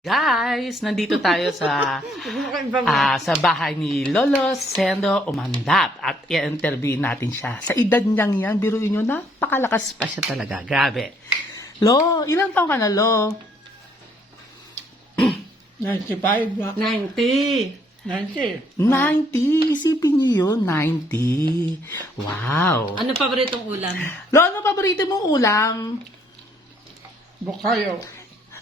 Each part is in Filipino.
Guys, nandito tayo sa bahay ni Lolo Sendo Umandat at i-interview natin siya. Sa edad niyang yan, biruin nyo, napakalakas pa siya talaga. Grabe. Lo, ilang taon ka na, Lo? 95 na. 90. 90. 90. Isipin niyo yun, 90. Wow. Ano paboritong ulam? Lo, ano paborito mong ulam? Bukayo.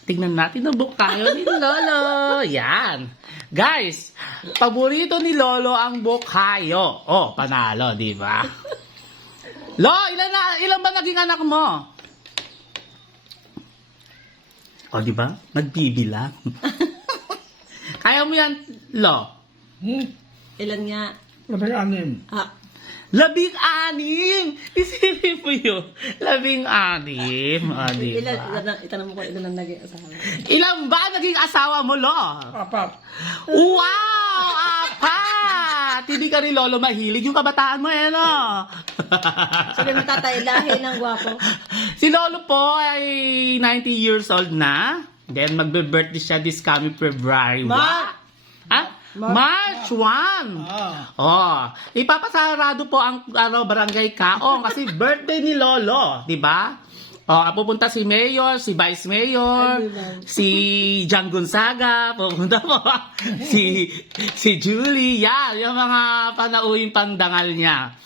Tingnan natin ang bukayo ni Lolo. Yan. Guys, paborito ni Lolo ang bukayo. Oh, panalo, di ba? Lo, ilan ba naging anak mo? Oh, di ba? Nagbibilang. Kaya mo yan, Lo? Ilan nga? 16. Ah, 16! Isipin mo yun. 16. Oh, di ilan, ba? itanong mo ko ilan ang naging asawa. Ilan ba naging asawa mo, Lo? Apat. Wow! Apat! Hindi ka rin, Lolo, mahilig yung kabataan mo, no? Sabi mo tatay, lahi ng gwapo. Si Lolo po ay 90 years old na. Then, magbe-birthday siya this coming February. March 1! Oh, ipapasarado po ang Barangay Kaong kasi birthday ni Lolo, di ba? Oh, pupunta si Mayor, si Vice Mayor, si John Gonzaga, pupunta po si Julie, yan, yung mga panauhing pandangal niya.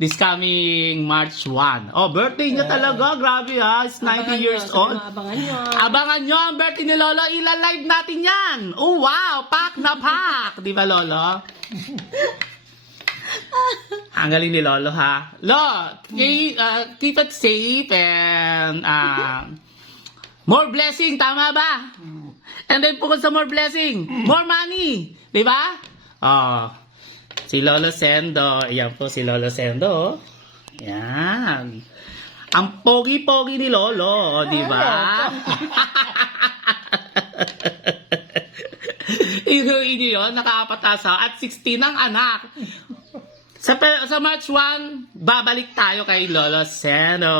This coming March 1. Oh, birthday niya talaga. Grabe ha. It's 90 years old. Abangan nyo. Abangan nyo ang birthday ni Lolo. Ila-live natin yan. Oh, wow. Pak na pak. Di ba, Lolo? Ang galing ni Lolo, ha? Lo, keep it safe and more blessing. Tama ba? And then, bukod sa more blessing, more money. Di ba? Oh. Si Lolo Sendo. Ayan po si Lolo Sendo. Yan. Ang pogi-pogi ni Lolo. Di ba? Inuwi niyo yun. Nakaapat asawa. At 16 ang anak. Sa March 1, babalik tayo kay Lolo Sendo.